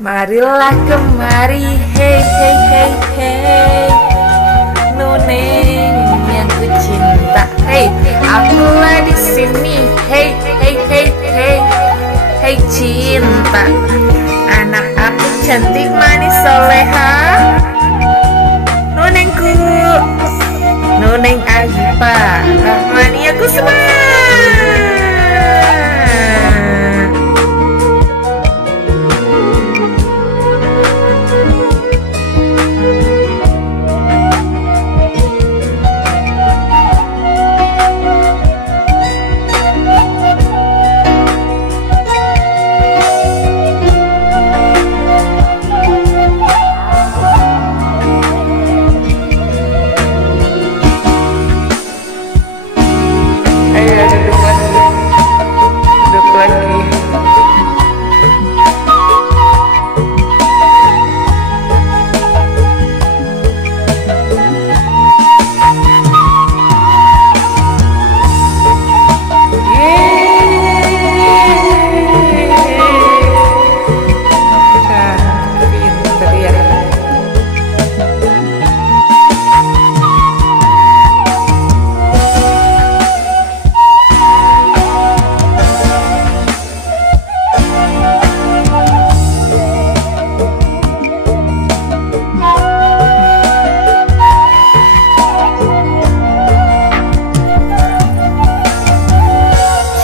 Marilah kemari, hey hey hey hey, Nuneng yang ku cinta, hey, akulah di sini, hey hey hey hey, hey cinta, anak aku cantik manis soleha, Nunengku, Nuneng Agipa, Rahmania Kusma.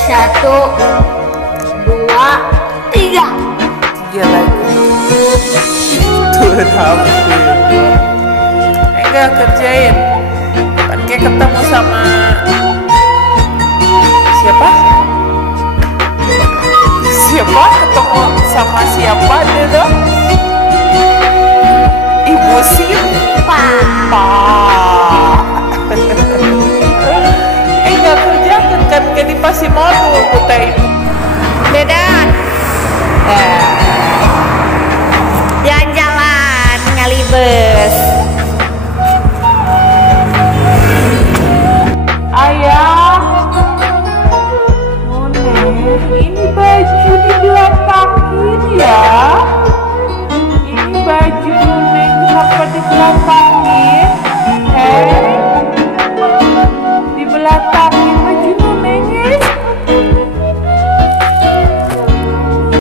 Satu, dua, tiga. Tiga lagi. Tuh hampir. Enggak kerjain. Kan kayak ketemu sama siapa? Siapa? Ketemu sama siapa dia tuh? Ibu Simpa. Enggak kerjakan kan kayak di pasti modul kutai. Dedan. Jalan-jalan ngalibes. Ayah, Nuneng, ini baju dibelantakin ya. Ini baju Nuneng kenapa dibelantakin?